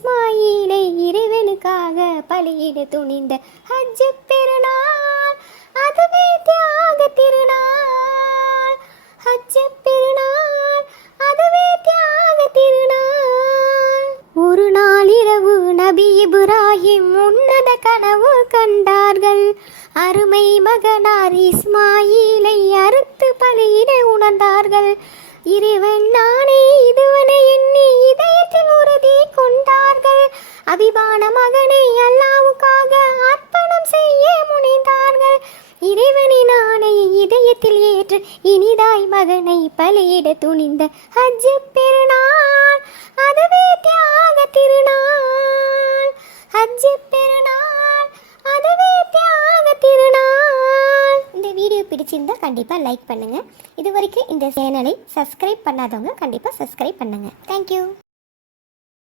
இஸ்மாயிலை இறைவனுக்காக பலியிட துணிந்த ஹஜ்ஜு பெருநாள். அதுவே தியாக திருநாள். ஹஜ்ஜு பெருநாள். அதுவே தியாக திருநாள். ஒரு நாள் இரவு நபி இப்ராஹிம் உன்னத கனவு கண்டார்கள். அருமை மகனார் இஸ்மாயிலை அறுத்து பலியிட உணர்ந்தார்கள். இறைவன் நான் அபிவான மகனை அல்லாவுக்காக அர்ப்பணம் செய்ய முனைந்தார்கள். இறைவனின் ஆணையை இதயத்தில் ஏற்று இனிதாய் மகனை பலியிட துணிந்த ஹஜ் பெருநாள். அதுவே தியாக திருநாள். ஹஜ் பெருநாள். அதுவே தியாக திருநாள். இந்த வீடியோ பிடிச்சிருந்தா கண்டிப்பாக லைக் பண்ணுங்கள் இது வரைக்கும் இந்த சேனலை சப்ஸ்கிரைப் பண்ணாதவங்க கண்டிப்பாக சப்ஸ்கிரைப் பண்ணுங்கள் தேங்க்யூ